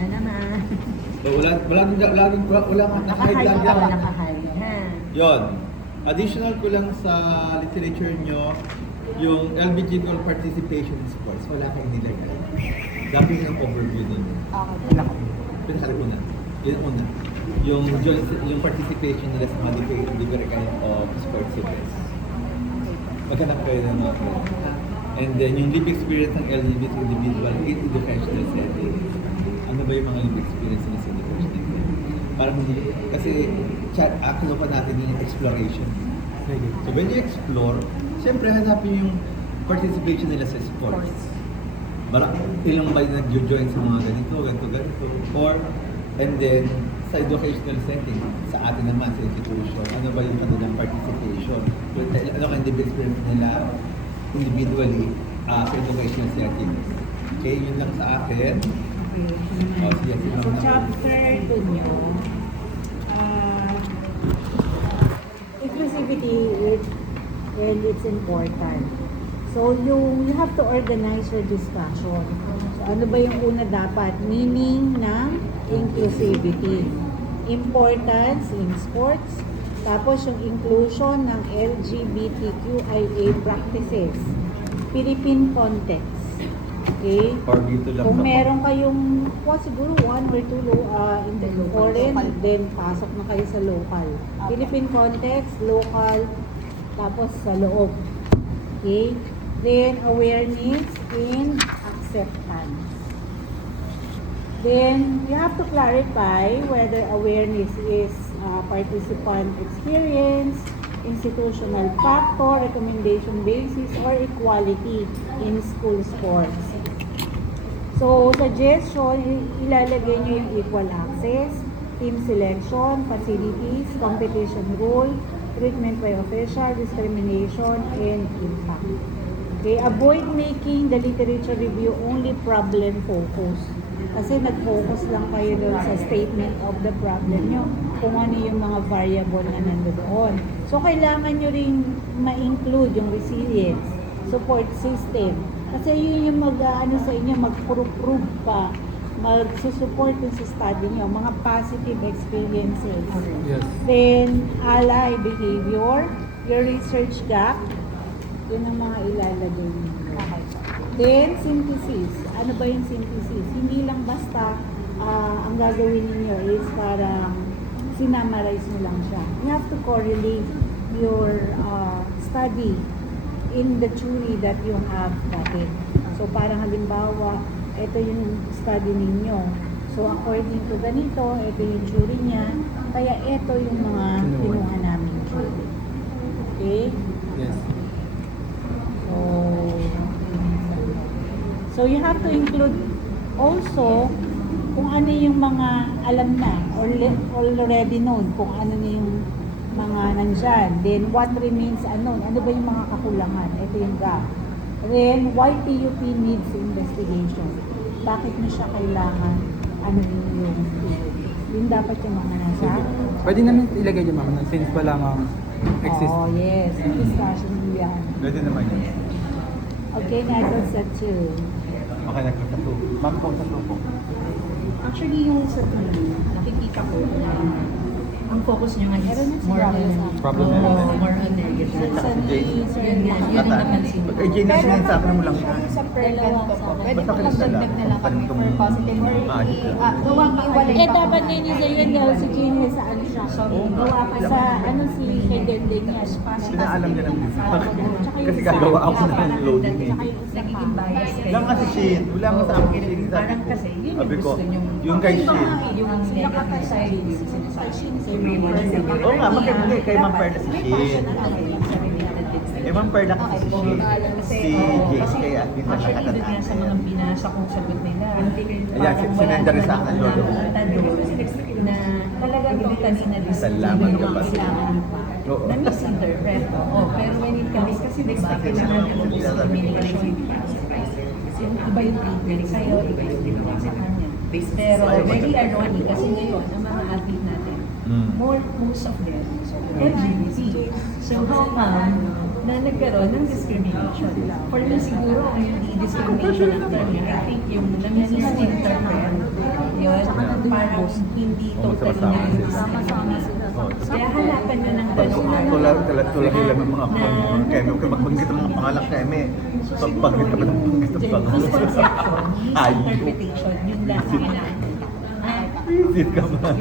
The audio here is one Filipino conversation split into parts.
na naman. So, wala kang Nakahide lang ka, yan. nakahide. Ha? Yon. Additional ko lang sa literature nyo, yung LBGTOL participation in sports, wala kayong nilagay. Dapat yung overview nun. Okay. Pinakalimunan. Yun una. Yung participation nila sa mga different kind of sports events. Maghanap kayo ng mga. And then yung live experience ng LGBT individual in educational setting. Ano ba yung mga live experience nila sa educational setting? Parang hindi, kasi actually pa natin yung exploration. So when you explore, siyempre hanapin yung participation nila sa sports. Ilang ba yung nag-join sa mga ganito. Or, and then, sa educational setting, sa atin naman, sa institution, ano ba yung kanilang participation? Ano ka yung experience nila individually sa educational setting? Okay, yun lang sa akin. So, chapter 2 nyo, inclusivity and it's important. So, you have to organize your discussion. So, ano ba yung una dapat? Meaning ng inclusivity. Importance in sports. Tapos, yung inclusion ng LGBTQIA practices. Philippine context. Okay? Or dito lang Kung ako. meron kayong, siguro 1 or 2 in the foreign, then pasok na kayo sa local. Philippine context, local, tapos sa loob. Okay? Then, awareness and acceptance. Then, you have to clarify whether awareness is participant experience, institutional factor, recommendation basis, or equality in school sports. So, suggestion, ilalagay nyo yung equal access, team selection, facilities, competition rule, treatment by official, discrimination, and impact. Okay, avoid making the literature review only problem focus. Kasi nag-focus lang kayo doon sa statement of the problem nyo, kung ano yung mga variable na nandoon. So, kailangan nyo rin ma-include yung resilience, support system. Kasi yun yung sa inyo, mag-prove pa, mag-support dun sa study nyo, mga positive experiences. Yes. Then, ally behavior, your research gap, yun ang mga ilalagay ninyo. Then, synthesis. Ano ba yung synthesis? Hindi lang basta ang gagawin ninyo is parang sinamarize mo lang siya. You have to correlate your study in the theory that you have gotten. So, parang halimbawa, ito yung study ninyo. So, according to ganito, ito yung theory niya. Kaya ito yung mga kinuha namin theory. Okay? Yes. So you have to include also kung ano yung mga alam na or already known, kung ano na yung mga nandyan. Then what remains unknown, ano ba yung mga kakulangan? Ito yung gap. Then why PUP needs investigation? Bakit mo siya kailangan ano yung yun dapat yung mga nasa? Pwede namin ilagay yung mga since wala mang exist. Oh yes, discussion yan. Pwede naman yun. Okay, next sa 2. Okay, nagkakato. Ma'am, kung sa po. Actually, yung sa tuloy, nakikita ko na ang focus nyo nga is more on Problem more management. on negative. Sa ni Sir Yun nga, yun ang napansin ko. Pag Jane, nasin sa akin mo lang siya. Sa pergant ko po, pwede Basta po kayo sila. magdagdag na lang kami for positive or gawang iwalay Eh, pa dapat kami. din ni Zayn dahil si Gina sa ano siya. Gawa pa sa, ano si kay Dendeng niya. Pinaalam niya ng Tsaka yung Kasi isa, gagawa ako tsaka ng loading eh. Tsaka yung isa pa. Nagiging bias kayo. Lang kasi Shin. Wala mo sa akin Shin. Parang kasi, yun yung Sabi ko, gusto nyo. yung kay Shin. Yung negative side, yung sinasabi. So, may more negative. Oo nga, makibigay kay Ma'am Perla si Shin. Kay Ma'am Perla kasi si Shin. Si Jace kaya hindi na Actually, doon nga sa nakakatanda. mga binasa kong sagot nila, Ayan, sinender sa akin, Lolo. na talagang totally na Salamat ka pa. kailangan pa. Oo. Na misinterpret. Oo, pero when it comes, kasi diba, kailangan ng discrimination. Yung iba yung treatment sa'yo, iba yung treatment sa kanya. Pero very ironic kasi ngayon, ang mga athlete natin, most of them, LGBT. So how come na nagkaroon ng discrimination? For me siguro, ang hindi discrimination ang term niya, I think yung na-misinterpret yun, parang hindi Oo, totally sama-sama na sila. Sama-sama sila. Kaya hanapan nyo ng gano'n. Tulad nila ng mga keme. Kung magbanggit ng mga pangalan keme, pagbanggit ka pa ng banggit ng pangalan. Misconception, Ay, misinterpretation, yun lang ang hinahanap. Visit ka man.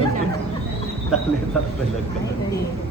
Takletak talaga. Hindi.